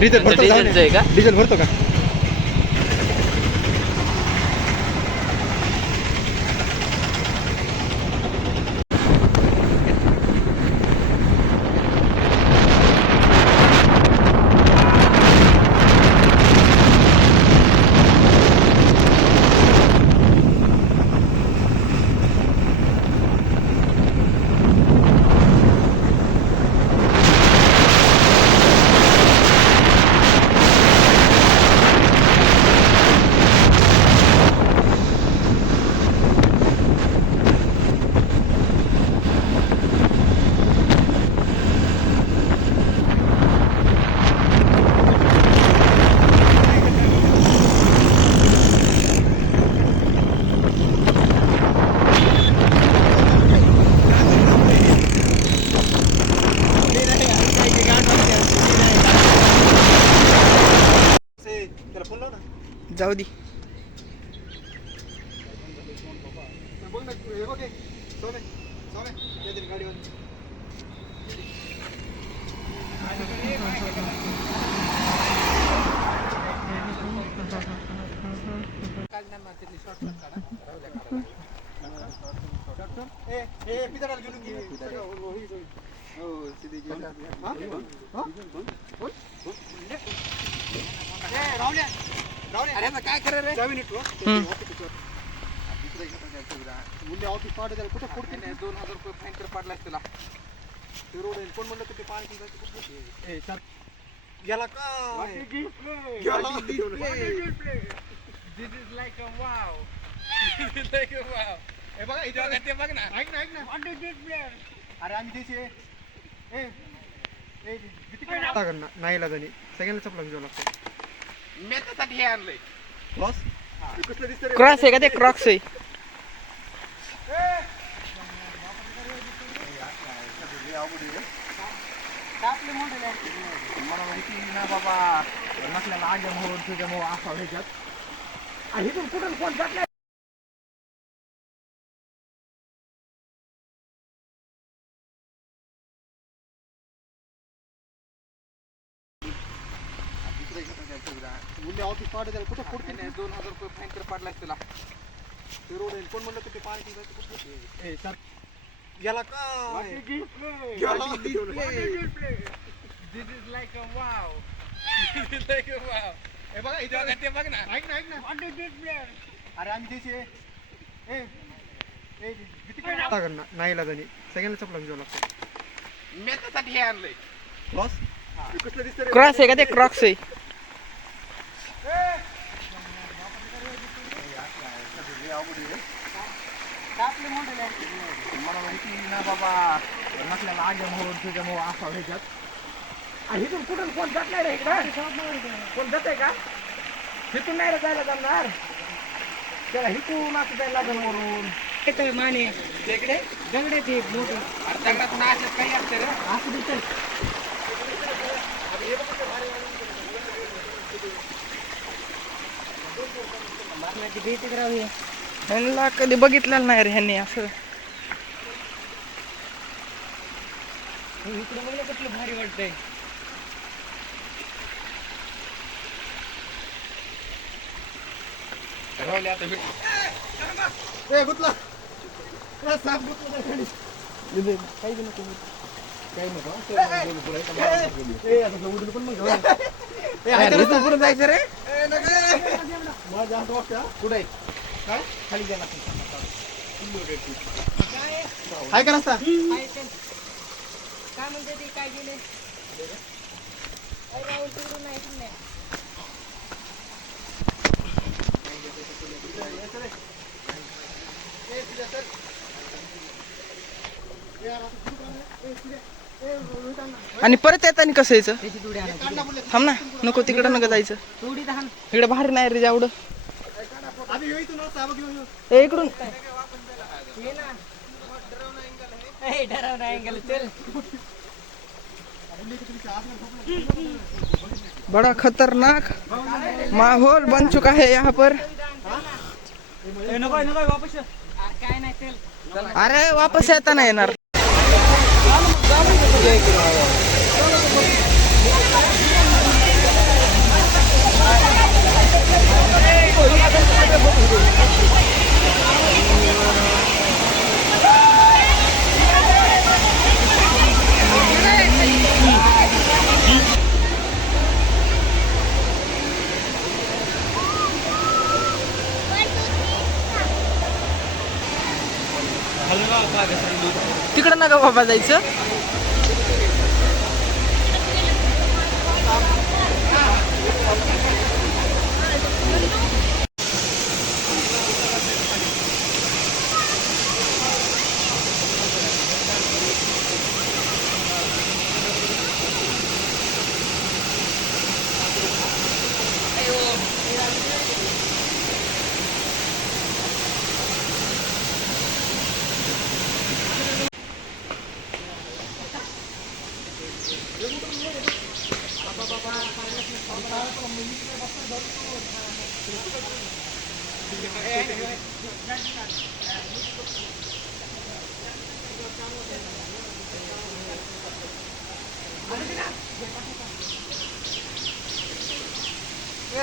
Diesel भरतो का? Diesel भरतो का? जाऊ दे. अरे काय करा रे ऑफिस पाडे त्याला कुठं फोडते नाही 2000 रुपये फाईन कर पाडलाय तुला ते रोड कोण म्हणलं ते पाणी गेला का this is like a wow like a wow हे बघा इथे ते बघ ना ऐक ना व्हॉट इज दिस प्लेयर अरे आम्ही देशी ए ए किती काय लागणार नाही लागणी सगळ्यांना चपला घेऊ लागतो मी त्यासाठी हे आणलंय बॉस कसलं दिसतं क्रॉस आहे का ते? क्रॉक्स आहे. मला माहिती ना बाबा नसल्याला आगे मोहन तुझ्या मोह असा ह्याच्यात आणि इथून कुठून कोण जात नाही ऑफिस पाडे त्याला कुठं फोडते नाही 2000 रुपये फाईन कर पाडलाय तुला ते रोड कोण म्हणलं ते पाणी गेला का this is like a wow like a wow हे बघा इथे ते बघ ना ऐक ना व्हॉट इज दिस प्लेयर अरे आम्ही देशी ए ए किती काय लागणार नाही लागणी सगळ्यांना चपला घेऊ लागतो मी त्यासाठी हे आणलंय बॉस कसलं दिसतं क्रॉस आहे का ते? क्रॉक्स आहे. मला माहिती ना बाबा नसल्याला आगे मोहन तुझ्या मोह असा ह्याच्यात आणि इथून कुठून कोण जात नाही रे इकडं कोण जात आहे का इथून नाही रे जायला जमणार त्याला हिथून असं जायला लागेल वरून येतोय माने तिकडे दगडाची मोठी दगडातून असं काही असतं रे असं दिसतं मारण्याची भीती करावी. ह्यांना कधी बघितलेलं नाही रे ह्यांनी असं. इकडे मला कसलं भारी वाटतंय. राहुल आता ए गुतला साप गुतला काही नको काही नको ए आता उडून पण मग पुढे जायचं रे माझ्या हात वाटतं कुठे काय खाली गेला काय करा असता काय म्हणते ते काय गेले आणि परत येताना कसं यायचं? थांब ना नको तिकडं नका जायचं इकडे बाहेर नाही रे जावडं इकडून बड़ा खतरनाक माहौल बन चुका है यहाँ पर। अरे वापस येता नाही येणार। तिकडं नका बाबा जायचं.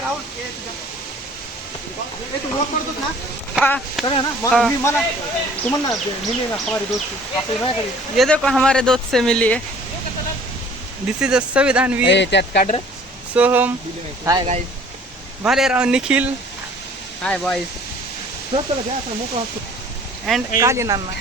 राहुल तू वॉक करतोस ना हाँ सगळं ना हाँ. मी मला तुम्हाला मिली ना हमारी दोस्त असं नाही करी ये देखो हमारे दोस्त से मिलिए. दिस इज अ संविधान वीर त्यात काढ रे. Soham, hi guys. Bhalerao, Nikhil hi boys. स्वतःला द्या असं मोकळा असतो. अँड काली नाना.